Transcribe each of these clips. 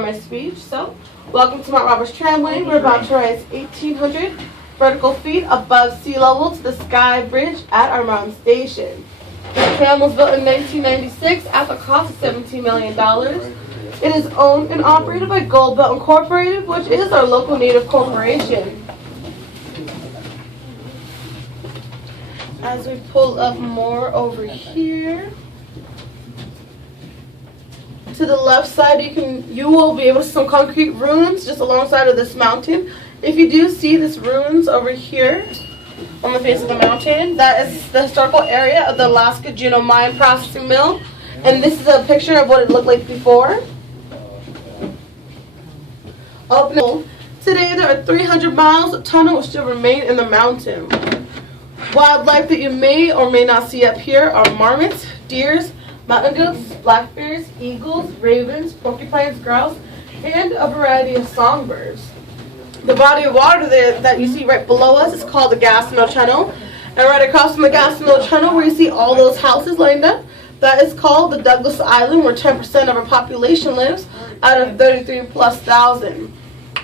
My speech. So, welcome to Mount Roberts Tramway. We're about to rise 1,800 vertical feet above sea level to the Sky Bridge at our mountain station. The tram was built in 1996 at the cost of $17 million. It is owned and operated by Gold Belt Incorporated, which is our local native corporation. As we pull up more over here, to the left side, you will be able to see some concrete ruins just alongside of this mountain. If you do see this ruins over here on the face of the mountain, that is the historical area of the Alaska Juneau mine processing mill, and this is a picture of what it looked like before. Today there are 300 miles of tunnel which still remain in the mountain. Wildlife that you may or may not see up here are marmots, deers, mountain goats, black bears, eagles, ravens, porcupines, grouse, and a variety of songbirds. The body of water there that you see right below us is called the Gas Mill Channel. And right across from the Gas Mill Channel, where you see all those houses lined up, that is called the Douglas Island, where 10% of our population lives out of 33,000+.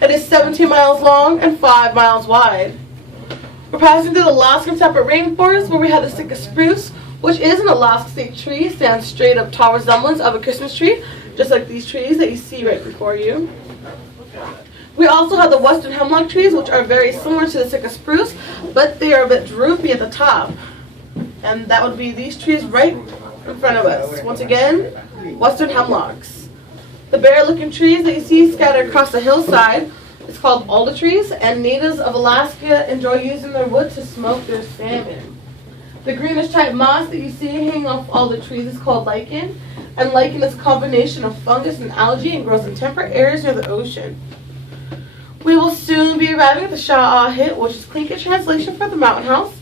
It is 17 miles long and 5 miles wide. We're passing through the Alaskan temperate rainforest, where we have the sitka spruce, which is an Alaska state tree, stands straight up tall resemblance of a Christmas tree, just like these trees that you see right before you. We also have the western hemlock trees, which are very similar to the sitka spruce, but they are a bit droopy at the top. And that would be these trees right in front of us. Once again, western hemlocks. The bare-looking trees that you see scattered across the hillside is called alder trees, and natives of Alaska enjoy using their wood to smoke their salmon. The greenish type moss that you see hanging off all the trees is called lichen, and lichen is a combination of fungus and algae and grows in temperate areas near the ocean. We will soon be arriving at the Sha'ahit, which is Tlingit translation for the mountain house,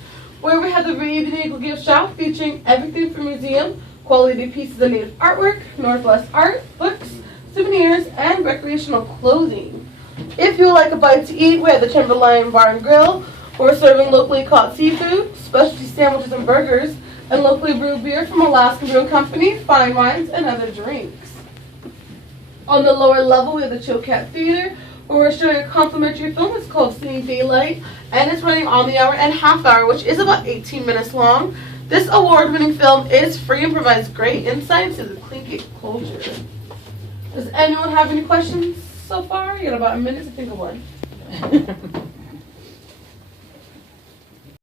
where we have the Raven Eagle gift shop featuring everything from museum, quality pieces of native artwork, Northwest art, books, souvenirs, and recreational clothing. If you would like a bite to eat, we have the Timberline Bar and Grill. We're serving locally caught seafood, specialty sandwiches and burgers, and locally brewed beer from Alaska Brewing Company, fine wines, and other drinks. On the lower level, we have the Chilkat Theater, where we're showing a complimentary film. It's called Seeing Daylight, and it's running on the hour and half hour, which is about 18 minutes long. This award-winning film is free and provides great insight into the Tlingit culture. Does anyone have any questions so far? You got about a minute to think of one.